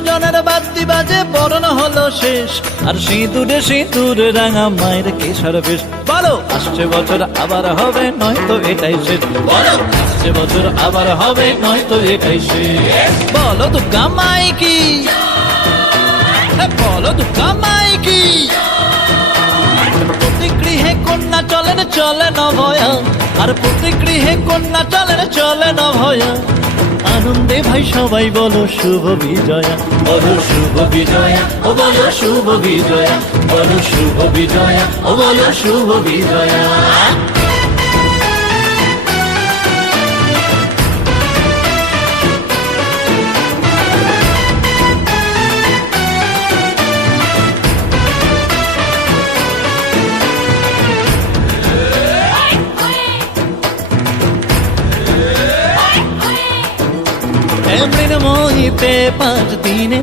বিসর্জনের বাদ্যি বাজে বরণ হলো শেষ, আর সিঁদুরে সিঁদুরে রাঙা মায়ের কেশর বেশ। বলো আসছে বছর আবার হবে, নয়তো এটাই শেষ। বলো আসছে বছর আবার হবে, নয়তো এটাই শেষ। বলো দুর্গা মাই কি, বলো দুর্গা মাই কি। প্রতি গৃহে কন্যা চলেন চলে না ভয়া, আর প্রতি গৃহে কন্যা চলেন চলে না ভয়া। আনন্দে ভাই সবাই বলো শুভ বিজয়া, বলো শুভ বিজয়া, ও বলো শুভ বিজয়া, বলো শুভ বিজয়া, ও বলো শুভ বিজয়া। মৃন্ময়ীতে 5 দিনে